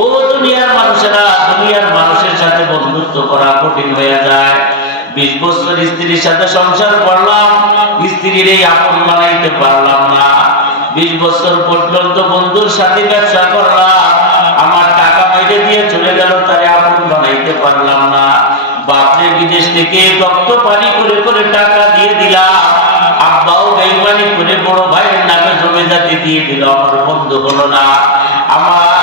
ও দুনিয়ার মানুষেরা দুনিয়ার মানুষের সাথে বন্ধুত্ব করা কঠিন হয়ে যায়। বিশ বছর স্ত্রীর সাথে সংসার করলাম, স্ত্রীর এই আপন পারলাম না। বিশ বছর পর্যন্ত বন্ধুর সাথে ব্যবসা করলাম, আমার টাকা বাইরে দিয়ে চলে গেল, তারে আপন বানাইতে পারলাম না। বাপরে বিদেশ থেকে রক্ত পানি করে করে টাকা দিয়ে দিলাম, আব্বাও বেইমানি করে বড় ভাইয়ের নামে জমিদাতি দিয়ে দিল, আমার বন্ধু হলো না। আমার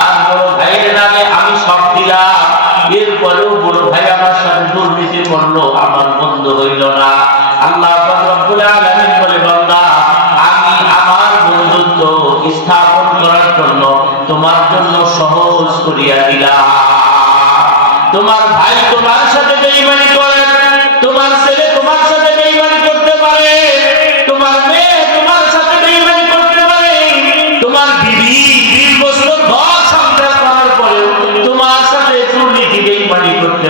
এরপরেও বড় ভাই আমার সাথে দুর্নীতি আমার বন্ধ হইল না। আল্লাহ বলে আমি আমার বন্ধুত্ব স্থাপন করার জন্য তোমার জন্য সহজ করিয়া তোমার ভাই তোমার সাথে তোমার ছেলে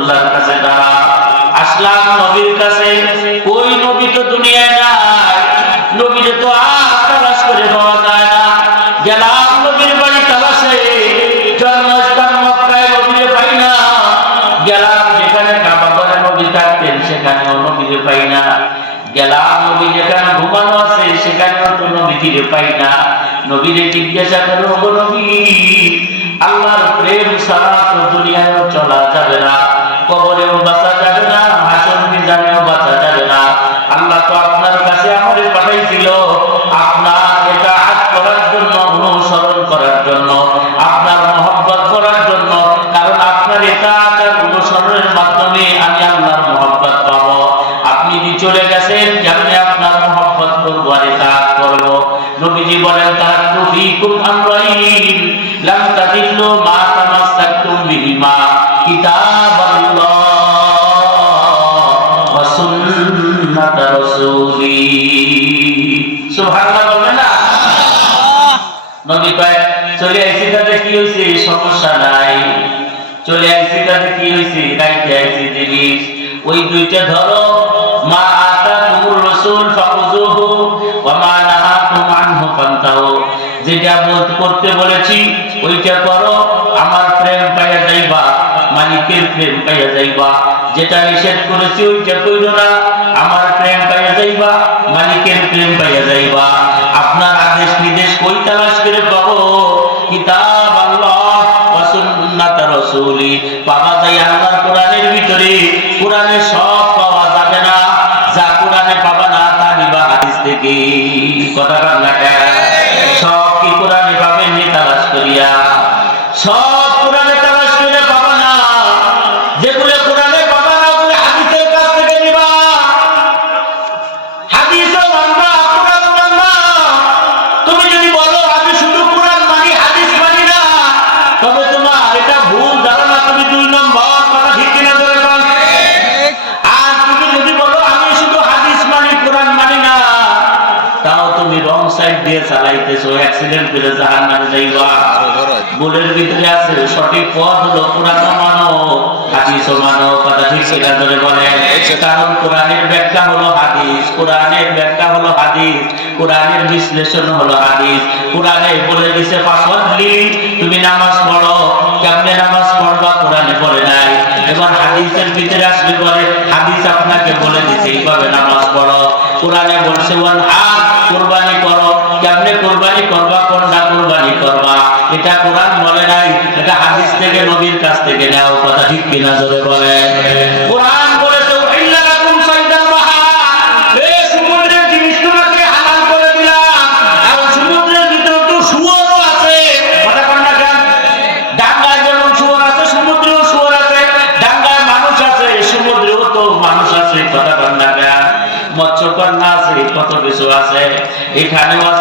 রাসূলুল্লাহর কাছে আসলাম নবীর কাছে, ওই নবী তো দুনিয়ায় নাই। নবীরে তো আর করে পাওয়া যায় না। গেলাম নবীর বাড়ি তালাশে জন্মস্থান মক্কায় নবীরে পাই না। গেলাম যেখানে কাবা করে নবী থাকতেন, সেখানেও নবীরে পাই না। গেলাম নবী যেখানে ঘুমানো আছে, সেখানেও তো নবীজিরে পাই না। নবীরে জিজ্ঞাসা করো নবী, আল্লাহর প্রেম ছাড়া তো দুনিয়ায়ও চলা যাবে না। নবীজি বলেন, তার তুফিকুম আমরাইন, লাম তাদিল্লু মা তামাসসাকতুম বিহিমা কিতাবাল্লাহ ওয়া সুন্নাত রাসূলি। সুবহানাল্লাহ বলবেন না? নবী কয়, চলে আইছি তাতে কি হইছে? সমস্যা নাই। চলে আইছি তাতে কি হইছে? গাইতে আইছি জিনিস। ওই দুইটা ধরো, মা আতা তুমুর রসুল নাহাকুম ফান্তাহু যেটা করতে বলেছি, ওইটা করো। আমার প্রেম পাইয়া যাইবা, মালিকের প্রেম পাইয়া যাইবা। যেটা নিষেধ করেছি, ওইটা কইল না। আমার প্রেম পাইয়া যাইবা, মালিকের প্রেম পাইয়া যাইবা। সব সাইড দিয়ে চালাইতেছো অ্যাক্সিডেন্ট করে জাহান নামে যাইবা। ভিতরে আছে সঠিক পথ হলো কোরআন মানো হাদিস মানো কথা ঠিক সেটা ধরে বলে। কারণ কোরআনের ব্যাখ্যা হলো হাদিস কোরআনের ব্যাখ্যা হলো হাদিস কোরআনের বিশ্লেষণ হলো হাদিস। কোরআনে বলে দিছে তুমি নামাজ পড়ো। কেমনে নামাজ পড়বা? কোরআনে বলে নাই। এবার হাদিসের ভিতরে আসলে বলে হাদিস আপনাকে বলে দিছে এইভাবে নামাজ পড়ো। কোরআনে বলছে ওয়ান এটা কোরআন বলে নাই, এটা হাদিস থেকে, নবীর কাছ থেকে নেওয়া কথা ঠিক কিনা জোরে বলে কোরআন বলেছে উহিল্লা লাকুম সাইদাল বাহার এ সমুদ্রের জিনিস তোমাকে হালাল করে দিলাম এবং সমুদ্রের ভিতরে তো শুয়োরও আছে কথা কন না কেন ডাঙ্গায় যেমন শুয়োর আছে সমুদ্রেও শুয়োর আছে ডাঙ্গায় মানুষ আছে সমুদ্রেও তো মানুষ আছে কথা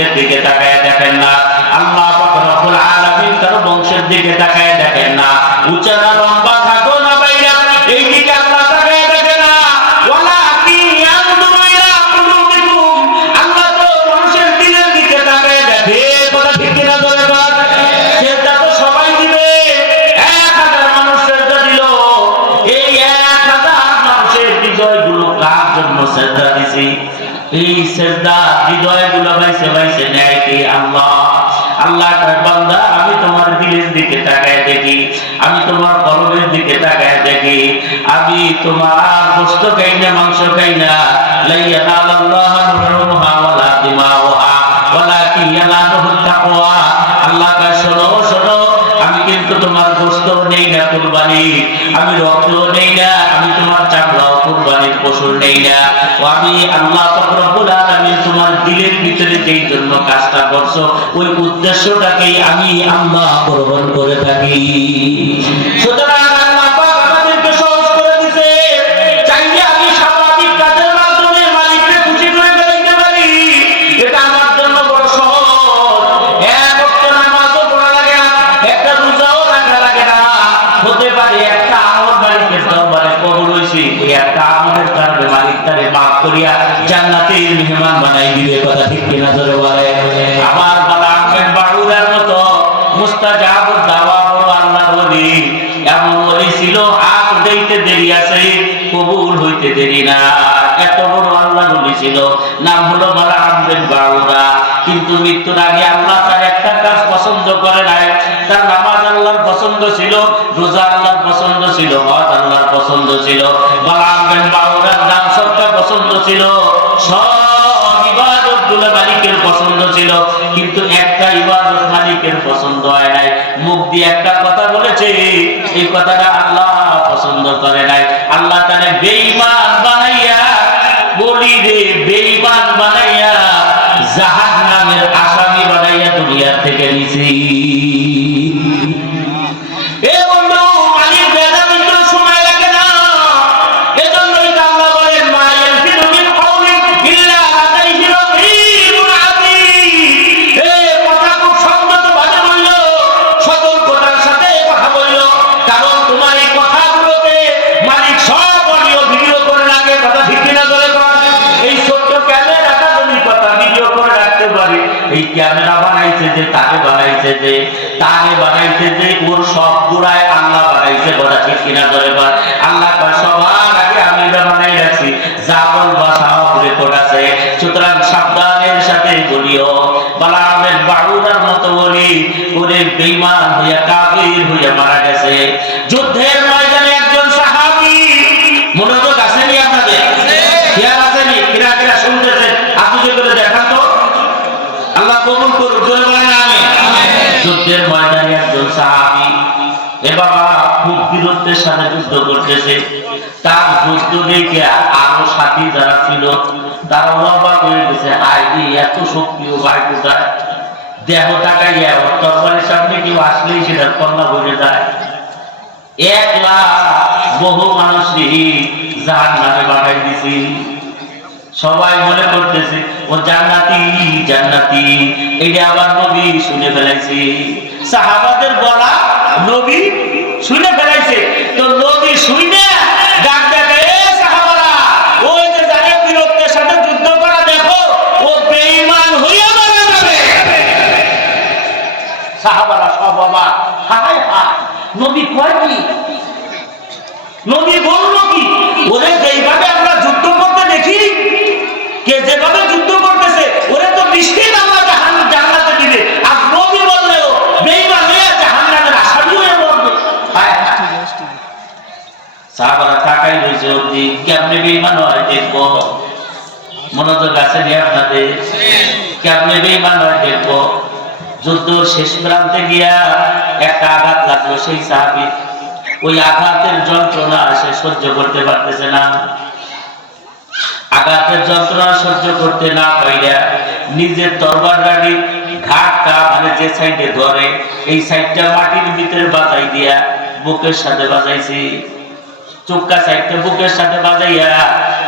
সার্টিফিকেটের দিকে তাকায় দেখেন না। আল্লাহ রব্বুল আলামিন কারও বংশের দিকে তাকায় দেখেন না। উচ্চা আল্লাহ বান্দা, আমি তোমার দিলের দিকে তাকায় দেখি, আমি তোমার কলমের দিকে তাকায় দেখি, আমি তোমার গোস্ত খাই না, মাংস খাই না। লাইয়া আল্লাহ ওয়ালা ইয়ানালুহু তাকওয়া। আল্লাহ কয়, শোনো শোনো, আমি কিন্তু তোমার গোস্ত নেই না কুরবানি, আমি রক্ত নেই না, আমি তোমার চামড়াও কুরবানির পশুর নেই না। ও আমি আল্লাহ রব্বুল আলামিন তোমার দিলের ভিতরে যেই জন্য কাজটা করছ, ওই উদ্দেশ্যটাকেই আমি আল্লাহ গ্রহণ করে থাকি। হাত উঠাইতে দেরি আছে, কবুল হইতে দেরি না। এত বড় আল্লাহ ওলি ছিল, নাম হলো বালা আহমেদ বাড়ুরা কিন্তু মৃত্যুর আগে আল্লাহ তার একটা কাজ পছন্দ করে নাই। তার নামাজ আল্লাহর পছন্দ ছিল, রোজা আল্লাহর পছন্দ ছিল, হজ আল্লাহর পছন্দ ছিল বালা আহমেদ বাড়ুরার নাম সবটা পছন্দ ছিল, সব ইবাদতগুলো মালিকের পছন্দ ছিল, কিন্তু একটা ইবাদত মালিকের পছন্দ হয় নাই। মুখ দিয়ে একটা কথা বলেছে, এই কথাটা আল্লাহ পছন্দ করে নাই। আল্লাহ তারে বেঈমান বানাইয়া বলি রে বেঈমান বানাইয়া জাহাজ নামের আসামি বানাইয়া দুনিয়া থেকে নিছি। সুতরাং হইয়া মারা গেছে। যুদ্ধের ময়দানে একজন সাহাবী মনোযোগ আসেনি আপনাদের খেয়াল আসেনি কিরা কিরা শুনতেছেন আপনি করে দেখান তো আল্লাহ কবুল করুক জোরে বলেন আমি যুদ্ধের ময়দানে একজন সাহাবী এ খুব বীরত্বের সাথে যুদ্ধ করতেছে। তার যুদ্ধ দেখে আরও সাথী যারা ছিল তারা অবাক হয়ে গেছে আই রে, এত শক্তি ও ভাই কোথায়? দেহ তাকাইয়া ওর তরবারের সামনে কেউ আসলেই সেটার কন্যা বলে যায় এক লাখ বহু মানুষই জাহান নামে পাঠাই দিছি। সবাই মনে করতেছে ও জান্নাতি জান্নাতি। এটা নবী শুনে ফেলাইছে। সাহাবাদের বলা নবী শুনে ফেলাইছে। তো নবী শুনে ডাক সাহাবারা যুদ্ধ করা সব অবাক। হায় হায়, নবী নবী বলল কি ওরে যেইভাবে আমরা যুদ্ধ করতে দেখি কে যেভাবে যুদ্ধ করতেছে ওরে তো বৃষ্টির আল্লাহ জাহান জান্নাতে দিবে আর নবী বললেও বেঈমান হয়ে জাহান্নামের আসামি হয়ে মরবে হায় হায় আঘাতের যন্ত্রণা সে সহ্য করতে পারতেছে না। আঘাতের যন্ত্রণা সহ্য করতে না পাইরা নিজের তরবার গাড়ি ঘাটটা মানে যে সাইডে ধরে, এই সাইডটা মাটির ভিতরে বাজাই দিয়া বুকের সাথে বাজাইছি। চুক্কা সাইডটা বুকের সাথে বাজাইয়া,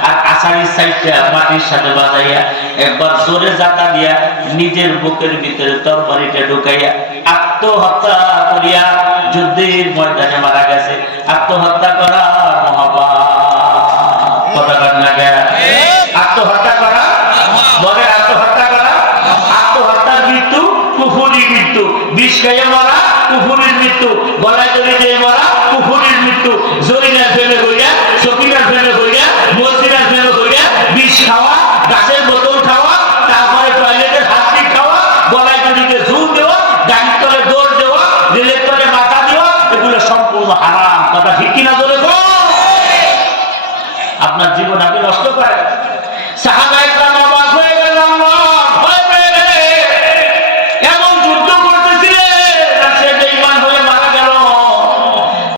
আর আষাঢ়ির সাইডটা মাটির সাথে বাজাইয়া, একবার জোরে জাতা দিয়া নিজের বুকের ভিতরে তরবারিটা ঢুকাইয়া আত্মহত্যা করিয়া যুদ্ধের ময়দানে মারা গেছে। আত্মহত্যা করা মৃত্যু কুফুরির মৃত্যু। বিষ খাইয়ে মরা কুফুরির মৃত্যু। গলায় দড়ি দিয়ে মরা কুফুরির মৃত্যু। জরিনার ফেলে হইয়া সকিনার ফেলে হইয়া মসজিদার ফেলে হইয়া বিষ খাওয়া, গাছের বোতল খাওয়া, তারপরে টয়লেটের হাত দিয়ে খাওয়া, গলায় দড়িতে ঝুল দেওয়া, গাড়ির তলে